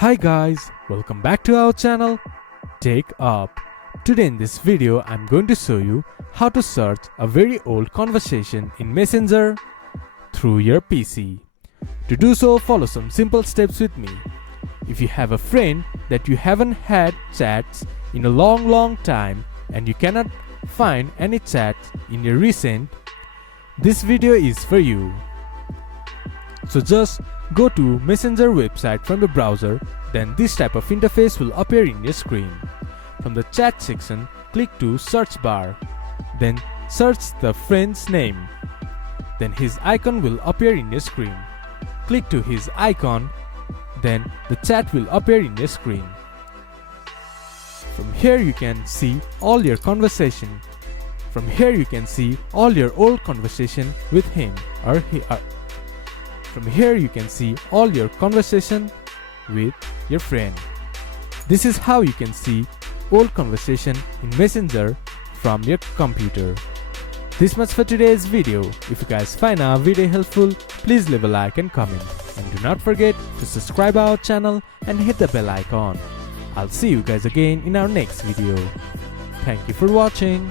Hi guys, welcome back to our channel TechUp. Today in this video I'm going to show you how to search a very old conversation in Messenger through your PC. To do so, follow some simple steps with me. If you have a friend that you haven't had chats in a long time and you cannot find any chats in your recent, this video is for you. So just go to Messenger website from the browser, then this type of interface will appear in your screen. From the chat section, click to search bar, then search the friend's name. Then his icon will appear in your screen. Click to his icon, then the chat will appear in your screen. From here you can see all your conversation. From here you can see all your old conversation with him or From here you can see all your conversation with your friend. This is how you can see old conversation in Messenger from your computer. This much for today's video. If you guys find our video helpful, please leave a like and comment. And do not forget to subscribe our channel and hit the bell icon. I'll see you guys again in our next video. Thank you for watching.